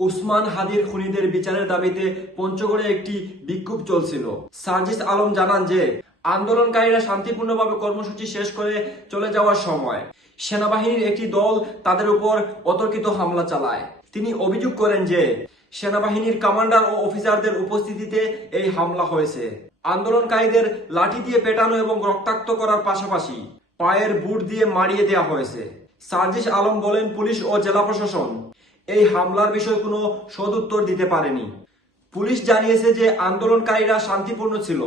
উসমান হাদির খুনিদের বিচারের দাবিতে পঞ্চগড়ে একটি বিক্ষোভ চলছিল। সার্জিস আলম জানান যে আন্দোলনকারীরা শান্তিপূর্ণভাবে কর্মসূচি শেষ করে চলে যাওয়ার সময় সেনাবাহিনীর একটি দল তাদের উপর অতর্কিত হামলা চালায়। তিনি অভিযোগ করেন যে সেনাবাহিনীর কমান্ডার ও অফিসারদের উপস্থিতিতে এই হামলা হয়েছে। আন্দোলনকারীদের লাঠি দিয়ে পেটানো এবং রক্তাক্ত করার পাশাপাশি পায়ের বুট দিয়ে মারিয়ে দেওয়া হয়েছে। সার্জিস আলম বলেন, পুলিশ ও জেলা প্রশাসন এই হামলার বিষয়ে কোনো সদুত্তর দিতে পারেনি। পুলিশ জানিয়েছে যে আন্দোলনকারীরা শান্তিপূর্ণ ছিল,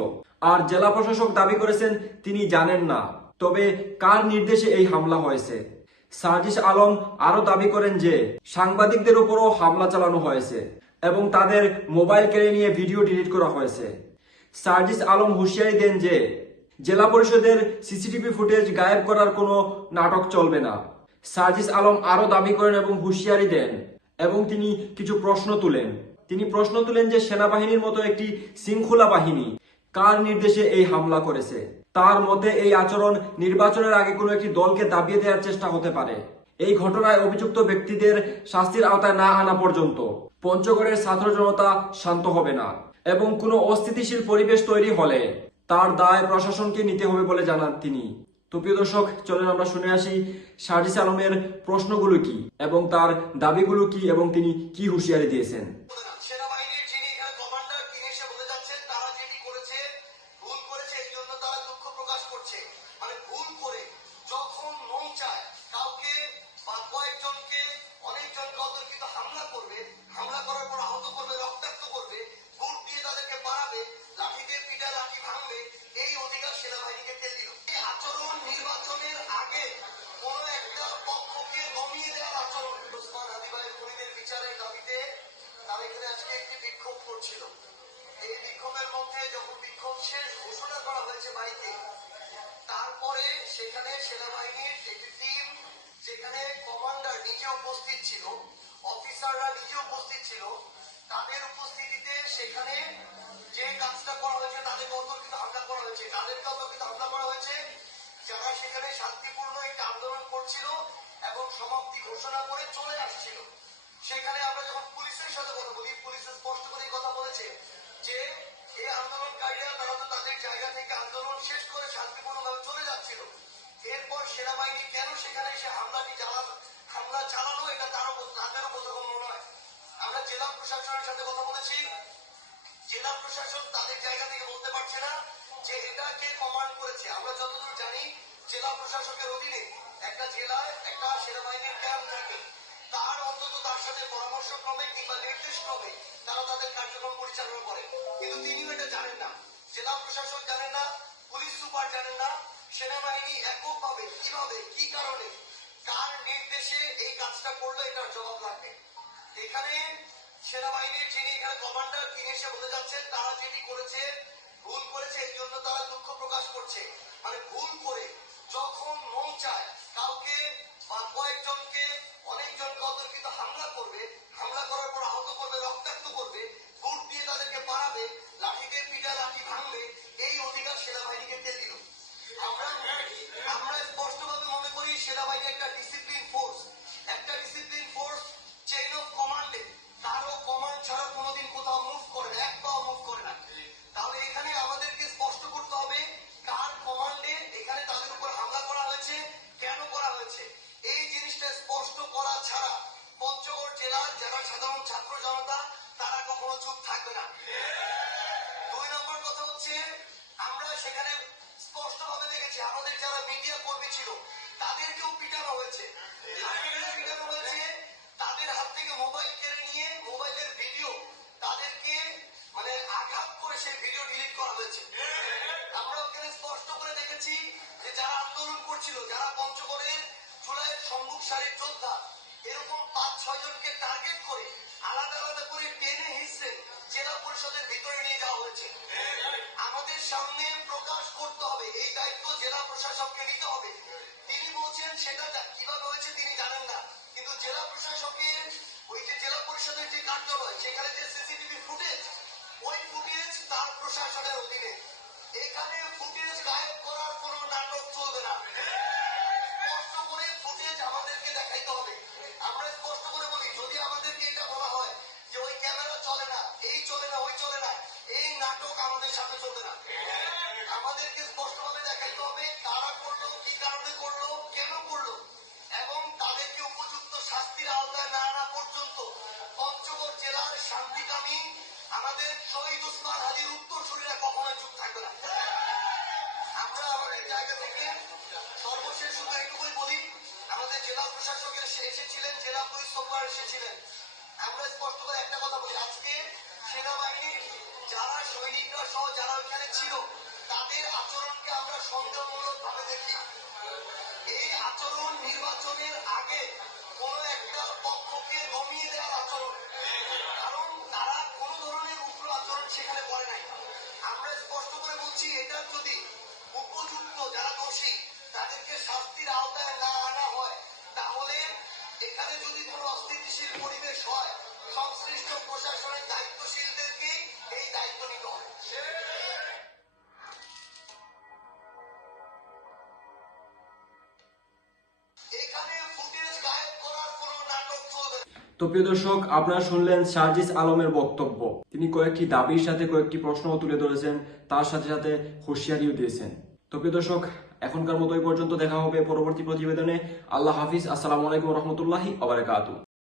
আর জেলা প্রশাসক দাবি করেছেন তিনি জানেন না তবে কার নির্দেশে এই হামলা হয়েছে। সার্জিস আলম আরো দাবি করেন যে সাংবাদিকদের উপরও হামলা চালানো হয়েছে এবং তাদের মোবাইল কেড়ে নিয়ে ভিডিও ডিলিট করা হয়েছে। সার্জিস আলম হুঁশিয়ারি দেন যে জেলা পরিষদের সিসিটিভি ফুটেজ গায়েব করার কোনো নাটক চলবে না। সার্জিস আলম আরো দাবি করেন এবং হুঁশিয়ারি দেন এবং তিনি কিছু প্রশ্ন তুলেন। তিনি প্রশ্ন তুলেন যে সেনাবাহিনীর মতো একটি শৃঙ্খলা বাহিনী কার নির্দেশে এই হামলা করেছে। তার মতে এই আচরণ নির্বাচনের আগে কোনো একটি দলকে দাবিয়ে দেওয়ার চেষ্টা হতে পারে। এই ঘটনায় অভিযুক্ত ব্যক্তিদের শাস্তির আওতায় না আনা পর্যন্ত পঞ্চগড়ের ছাত্র জনতা শান্ত হবে না এবং কোনো অস্থিতিশীল পরিবেশ তৈরি হলে তার দায় প্রশাসনকে নিতে হবে বলে জানান তিনি। তো প্রিয় দর্শক, চলেন আমরা শুনে আসি সার্জিস আলমের প্রশ্নগুলো কি এবং তার দাবিগুলো কি এবং তিনি কি হুঁশিয়ারি দিয়েছেন। সেনাবাহিনীর যিনি এখানে কমান্ডার তিনি এসে বলে যাচ্ছেন তারা যেটি করেছে ভুল করেছে, এই জন্য তারা দুঃখ প্রকাশ করছে। মানে ভুল করে যখন মন চায় কাউকে বা কয়েকজনকে অনেকজনকে অতর্কিত হামলা করবে, হামলা করার পর আহত করবে, রক্তাক্ত করবে, বুট দিয়ে তাদেরকে পাড়াবে, লাঠি দিয়ে পিটা লাঠি ভাঙবে, এই অধিকার সেনাবাহিনীকে কে দিল? এই আচরণ নির্বাচনের আগে কোন একটা পক্ষকে দমিয়ে দেওয়ার আচরণ। ওসমান হাদি ভাইয়ের খুনিদের বিচারের দাবিতে তারা এখানে আজকে একটি বিক্ষোভ করছিল। এই বিক্ষোভের মধ্যে যখন বিক্ষোভ শেষ ঘোষণা করা হয়েছে বাড়িতে, তারপরে সেখানে সেনাবাহিনীর একটি টিম, যেখানে কমান্ডার নিজে উপস্থিত ছিল, অফিসাররা নিজে উপস্থিত ছিল, তাদের উপস্থিতিতে সেখানে যে কাজটা করা হয়েছে তাদেরকে অতর্কিত হামলা করা হয়েছে। তাদেরকে অতর্কিত হামলা করা হয়েছে যারা সেখানে শান্তিপূর্ণ একটি আন্দোলন করছিল এবং সমাপ্তি ঘোষণা করে চলে আসছিল। সেখানে আমরা যখন পুলিশের সাথে কথা বলি, পুলিশ স্পষ্ট করে কথা বলেছে যে এই আন্দোলনকারীরা তারা তো তাদের জায়গা থেকে আন্দোলন শেষ করে শান্তিপূর্ণভাবে চলে যাচ্ছিল। এরপর সেনাবাহিনী কেন সেখানে এসে হামলা চালানো, এটা তাদেরও বোধগম্য নয়। আমরা জেলা প্রশাসনের সাথে কথা বলেছি, জেলা প্রশাসন তাদের জায়গা থেকে বলতে পারছে না যে এটা কে কমান্ড করেছে। আমরা যতদূর জানি জেলা প্রশাসকের অধীনে একটা জেলায় একটা সেনাবাহিনীর ক্যাম্প থাকে, তার অন্তত তার সাথে পরামর্শ ক্রমে কিংবা নির্দেশ ক্রমে তারা তাদের কার্যক্রম পরিচালনা করে, কিন্তু তিনিও এটা জানেন না। জেলা প্রশাসক জানেন না, পুলিশ সুপার জানেন না, সেনাবাহিনী এককভাবে কিভাবে কি কারণে কার নির্দেশে এই কাজটা করলো এটার জবাব লাগবে। এখানে সেনাবাহিনীর যিনি এখানে কমান্ডার তিনি এসে বলে যাচ্ছেন তারা যেটি করেছে ভুল করেছে, এই জন্য তারা দুঃখ প্রকাশ করছে। মানে ভুল করে যখন মন চায় কাউকে বা কয়েকজনকে অনেকজনকে অতর্কিত হামলা করবে, হামলা করার পর আহত করবে, রক্তাক্ত করবে, বুট দিয়ে তাদেরকে পাড়াবে, লাঠি দিয়ে পিটা লাঠি ভাঙবে, এই অধিকার সেনাবাহিনীকে কে দিল? আমরা স্পষ্টভাবে মনে করি সেনাবাহিনী একটা ডিসিপ্লিন ফোর্স, একটা ডিসিপ্লিন ফোর্স চেইন অফ কমান্ডে কারো কমান্ড ছাড়া কোনোদিন কোথাও মুভ করে না, এক পাও মুভ করে না। তাহলে এখানে আমাদেরকে স্পষ্ট করতে হবে কার কমান্ডে এখানে তাদের উপর হামলা করা হয়েছে, কেন করা হয়েছে। এই জিনিসটা স্পষ্ট করা ছাড়া পঞ্চগড় জেলার যারা সাধারণ ছাত্র জনতা তারা কখনো চুপ থাকবে না। 2 নম্বর কথা হচ্ছে, আমরা সেখানে স্পষ্টভাবে দেখেছি আমাদের যারা মিডিয়া কর্মী ছিল তাদেরকেও পিটানো হয়েছে। পিটানো হয়েছে, তাদের হাত থেকে মোবাইল কেড়ে নিয়ে মোবাইলের ভিডিও তাদেরকে মানে আঘাত করে সেই ভিডিও ডিলিট করা হয়েছে। আমরা ওখানে স্পষ্ট করে দেখেছি যে যারা আন্দোলন করছিল, যারা পঞ্চগড়ের জুলাইয়ের সম্মুখ সারির যোদ্ধা, এরকম 5-6 জনকে টার্গেট করে আলাদা আলাদা করে টেনে হিসেবে জেলা পরিষদের ভিতরে নিয়ে যাওয়া হয়েছে। আমাদের সামনে প্রকাশ করতে হবে, এই দায়িত্ব জেলা প্রশাসককে নিতে হবে। তিনি বলছেন সেটা কিভাবে হয়েছে তিনি জানেন না, কিন্তু জেলা প্রশাসকের ওই যে জেলা পরিষদের যে কার্যালয় সেখানে যে সিসিটিভি ফুটেজ, ওই ফুটেজ তার প্রশাসনের অধীনে। এখানে ফুটেজ গায়েব করার কোনো নাটক চলবে না। স্পষ্ট করে ফুটেজ আমাদেরকে দেখাইতে হবে। আমরা স্পষ্ট করে বলি, যদি আমাদেরকে এটা বলা হয় জেলা প্রশাসক এসেছিলেন, জেলা পুলিশ সুপার এসেছিলেন। আমরা স্পষ্ট করে একটা কথা বলি, আজকে সেনাবাহিনীর যারা সৈনিকরা সহ যারা ওইখানে ছিল তাদের আচরণকে আমরা সন্দেহমূলক ভাবে দেখি। এই আচরণ নির্বাচনের আগে কোন একটা পক্ষকে দমিয়ে দেওয়ার আচরণ, কারণ তারা কোন ধরনের উগ্র আচরণ সেখানে করে নাই। আমরা স্পষ্ট করে বলছি, এটা যদি উপযুক্ত যারা দোষী তাদেরকে শাস্তির আওতায় না আনা হয়, তাহলে এখানে যদি কোনো অস্থিতিশীল পরিবেশ হয়, সংশ্লিষ্ট প্রশাসনের দায়িত্বশীলদেরকেই এই দায়িত্ব নিতে হবে। এখানে ফুটেজ গায়েব করার কোনো নাটক চলবে না। তো প্রিয় দর্শক, আপনারা শুনলেন সার্জিস আলমের বক্তব্য। তিনি কয়েকটি দাবির সাথে কয়েকটি প্রশ্নও তুলে ধরেছেন, তার সাথে সাথে হুঁশিয়ারিও দিয়েছেন। তো প্রিয় দর্শক, এখনকার মতো এই পর্যন্ত। দেখা হবে পরবর্তী প্রতিবেদনে। আল্লাহ হাফিজ। আসসালামু আলাইকুম রহমতুল্লাহি ওয়া বারাকাতুহু।